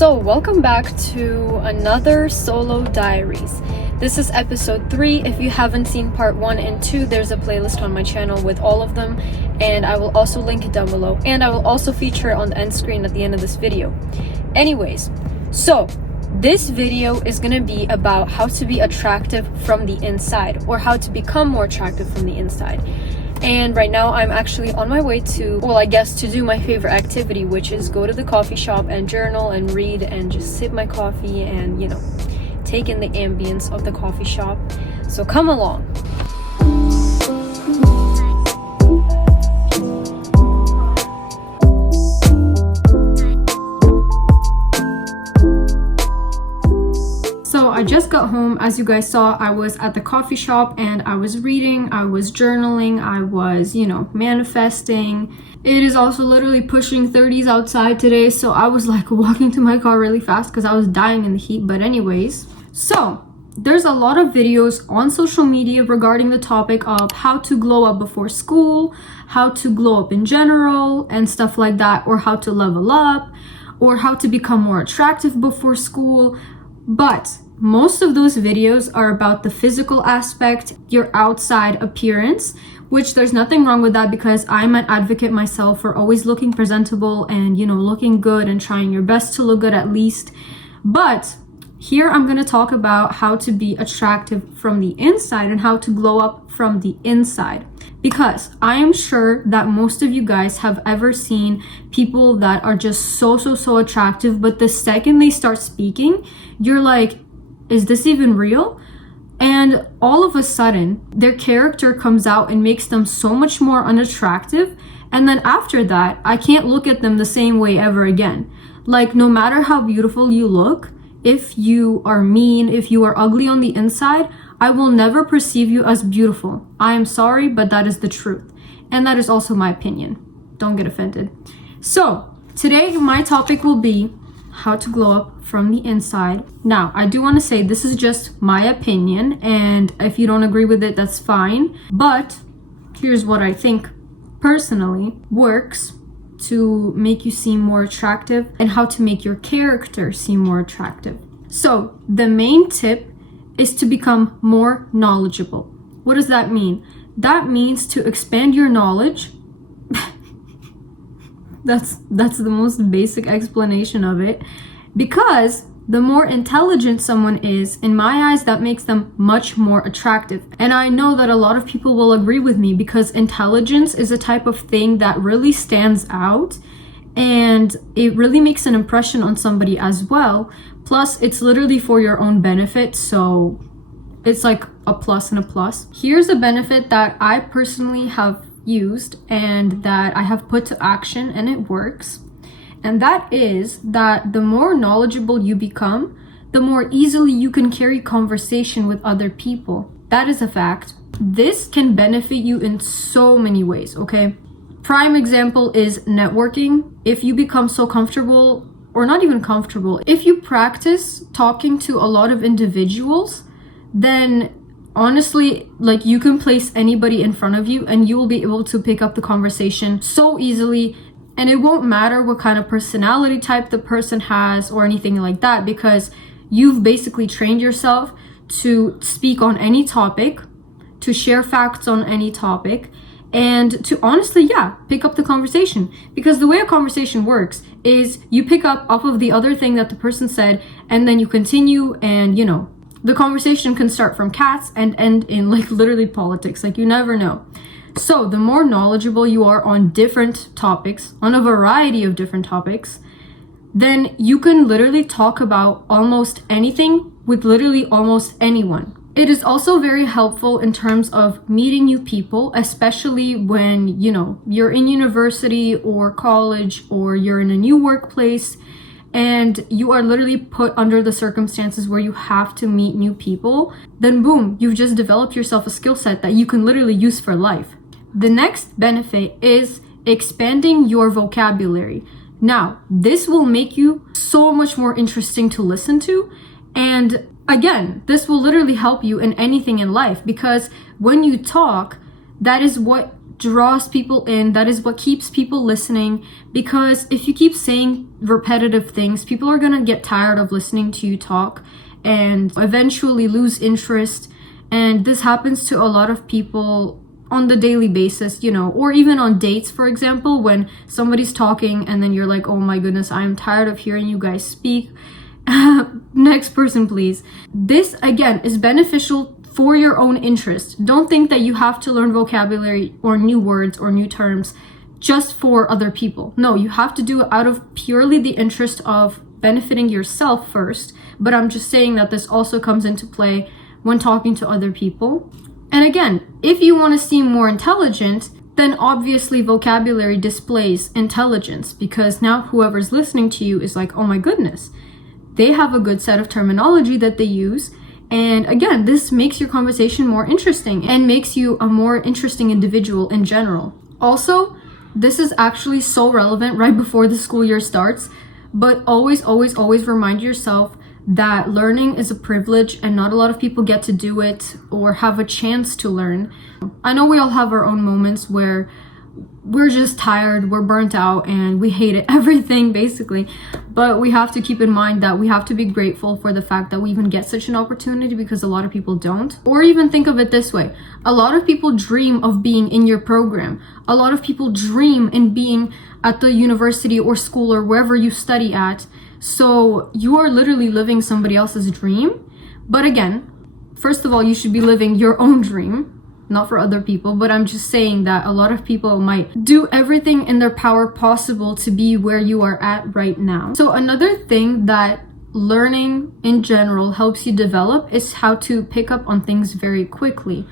So, welcome back to another solo diaries. This is episode 3. If you haven't seen part 1 and 2, there's a playlist on my channel with all of them, and I will also link it down below, and I will also feature it on the end screen at the end of this video. Anyways, so this video is going to be about how to be attractive from the inside, or how to become more attractive from the inside. And right now I'm actually on my way to, to do my favorite activity, which is go to the coffee shop and journal and read and just sip my coffee and, take in the ambience of the coffee shop. So come along. I just got home. As you guys saw, I was at the coffee shop and I was reading, I was journaling, I was, manifesting. It is also literally pushing 30s outside today, so I was like walking to my car really fast because I was dying in the heat. But anyways, so there's a lot of videos on social media regarding the topic of how to glow up before school, how to glow up in general and stuff like that, or how to level up, or how to become more attractive before school. But most of those videos are about the physical aspect, your outside appearance, which there's nothing wrong with that because I'm an advocate myself for always looking presentable and, looking good and trying your best to look good at least. But here I'm going to talk about how to be attractive from the inside and how to glow up from the inside. Because I am sure that most of you guys have ever seen people that are just so attractive, but the second they start speaking, you're like, is this even real? And all of a sudden, their character comes out and makes them so much more unattractive. And then after that, I can't look at them the same way ever again. Like, no matter how beautiful you look, if you are mean, if you are ugly on the inside, I will never perceive you as beautiful. I am sorry, but that is the truth. And that is also my opinion. Don't get offended. So, today my topic will be how to glow up from the inside. Now, I do want to say this is just my opinion, and if you don't agree with it, that's fine. But here's what I think personally works to make you seem more attractive and how to make your character seem more attractive. So, the main tip is to become more knowledgeable. What does that mean? That means to expand your knowledge. That's the most basic explanation of it. Because the more intelligent someone is, in my eyes, that makes them much more attractive. And I know that a lot of people will agree with me because intelligence is a type of thing that really stands out and it really makes an impression on somebody as well. Plus, it's literally for your own benefit, so it's like a plus and a plus. Here's a benefit that I personally have used and that I have put to action and it works. And that is that the more knowledgeable you become, the more easily you can carry conversation with other people. That is a fact. This can benefit you in so many ways, okay? Prime example is networking. If you become so comfortable, or not even comfortable, if you practice talking to a lot of individuals, then honestly, like, you can place anybody in front of you and you will be able to pick up the conversation so easily. And it won't matter what kind of personality type the person has or anything like that, because you've basically trained yourself to speak on any topic, to share facts on any topic, and to honestly, pick up the conversation. Because the way a conversation works is you pick up off of the other thing that the person said, and then you continue, and the conversation can start from cats and end in like literally politics. Like, you never know. So the more knowledgeable you are on different topics, on a variety of different topics, then you can literally talk about almost anything with literally almost anyone. It is also very helpful in terms of meeting new people, especially when, you're in university or college or you're in a new workplace and you are literally put under the circumstances where you have to meet new people. Then boom, you've just developed yourself a skill set that you can literally use for life. The next benefit is expanding your vocabulary. Now, this will make you so much more interesting to listen to. And again, this will literally help you in anything in life, because when you talk, that is what draws people in. That is what keeps people listening, because if you keep saying repetitive things, people are gonna get tired of listening to you talk and eventually lose interest. And this happens to a lot of people on the daily basis, you know, or even on dates, for example, when somebody's talking and then you're like, oh my goodness, I'm tired of hearing you guys speak. Next person, please. This, again, is beneficial for your own interest. Don't think that you have to learn vocabulary or new words or new terms just for other people. No, you have to do it out of purely the interest of benefiting yourself first. But I'm just saying that this also comes into play when talking to other people. And again, if you want to seem more intelligent, then obviously vocabulary displays intelligence, because now whoever's listening to you is like, oh my goodness, they have a good set of terminology that they use. And again, this makes your conversation more interesting and makes you a more interesting individual in general. Also, this is actually so relevant right before the school year starts, but always remind yourself that learning is a privilege and not a lot of people get to do it or have a chance to learn. I know we all have our own moments where we're just tired, we're burnt out, and we hate it, everything basically. But we have to keep in mind that we have to be grateful for the fact that we even get such an opportunity, because a lot of people don't. Or even think of it this way. A lot of people dream of being in your program. A lot of people dream in being at the university or school or wherever you study at. So you are literally living somebody else's dream. But again, first of all, you should be living your own dream, not for other people. But I'm just saying that a lot of people might do everything in their power possible to be where you are at right now. So another thing that learning in general helps you develop is how to pick up on things very quickly.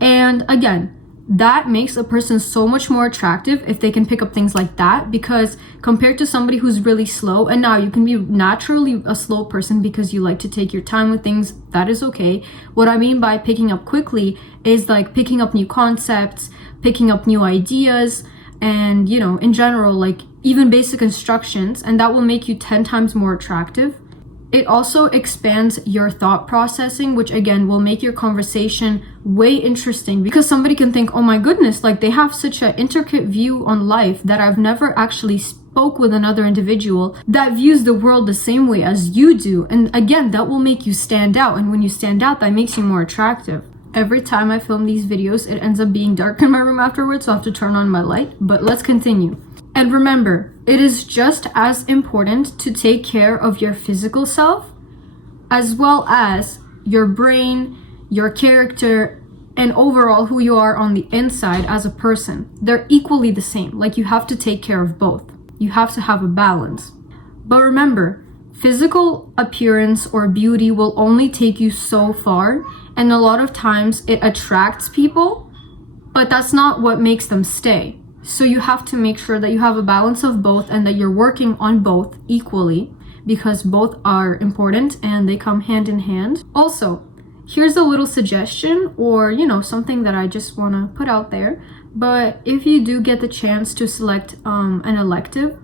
And again, that makes a person so much more attractive if they can pick up things like that, because compared to somebody who's really slow, and now you can be naturally a slow person because you like to take your time with things, that is okay. What I mean by picking up quickly is like picking up new concepts, picking up new ideas, and you know, in general, like even basic instructions, and that will make you 10 times more attractive. It also expands your thought processing, which again will make your conversation way interesting, because somebody can think, oh my goodness, like they have such an intricate view on life that I've never actually spoke with another individual that views the world the same way as you do. And again, that will make you stand out. And when you stand out, that makes you more attractive. Every time I film these videos, it ends up being dark in my room afterwards, so I have to turn on my light. But let's continue. And remember, it is just as important to take care of your physical self as well as your brain, your character, and overall who you are on the inside as a person. They're equally the same. Like, you have to take care of both. You have to have a balance. But remember, physical appearance or beauty will only take you so far, and a lot of times it attracts people, but that's not what makes them stay. So you have to make sure that you have a balance of both and that you're working on both equally, because both are important and they come hand in hand. Also, here's a little suggestion, or you know, something that I just want to put out there. But if you do get the chance to select an elective,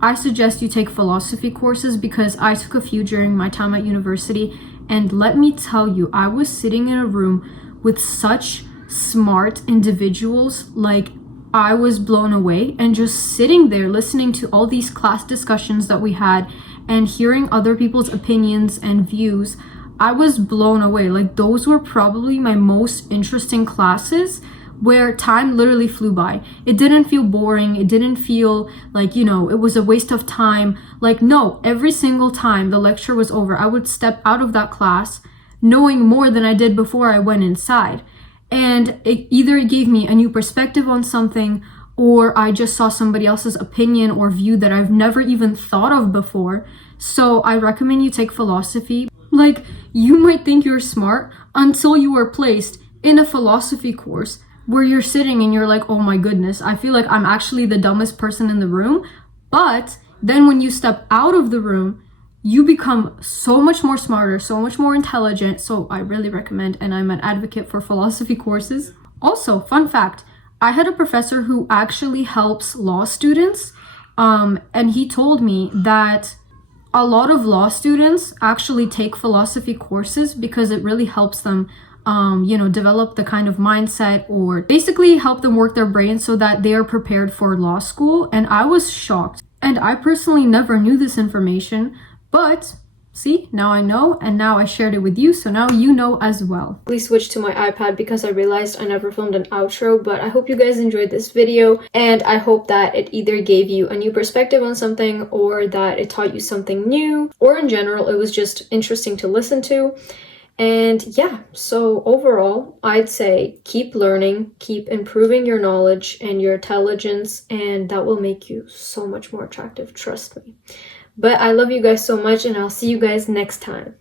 I suggest you take philosophy courses, because I took a few during my time at university, and let me tell you, I was sitting in a room with such smart individuals. Like, I was blown away, and just sitting there listening to all these class discussions that we had and hearing other people's opinions and views, I was blown away. Like, those were probably my most interesting classes, where time literally flew by. It didn't feel boring. It didn't feel like, you know, it was a waste of time. Like, no, every single time the lecture was over, I would step out of that class knowing more than I did before I went inside. And it gave me a new perspective on something, or I just saw somebody else's opinion or view that I've never even thought of before. So I recommend you take philosophy. Like, you might think you're smart until you are placed in a philosophy course where you're sitting and you're like, oh my goodness, I feel like I'm actually the dumbest person in the room. But then when you step out of the room, you become so much more smarter, so much more intelligent. So I really recommend, and I'm an advocate for philosophy courses. Also, fun fact, I had a professor who actually helps law students, and he told me that a lot of law students actually take philosophy courses because it really helps them develop the kind of mindset, or basically help them work their brain so that they are prepared for law school. And I was shocked. And I personally never knew this information, but see, now I know, and now I shared it with you, so now you know as well. I switched to my iPad because I realized I never filmed an outro, but I hope you guys enjoyed this video, and I hope that it either gave you a new perspective on something, or that it taught you something new, or in general, it was just interesting to listen to. And yeah, so overall, I'd say keep learning, keep improving your knowledge and your intelligence, and that will make you so much more attractive, trust me. But I love you guys so much, and I'll see you guys next time.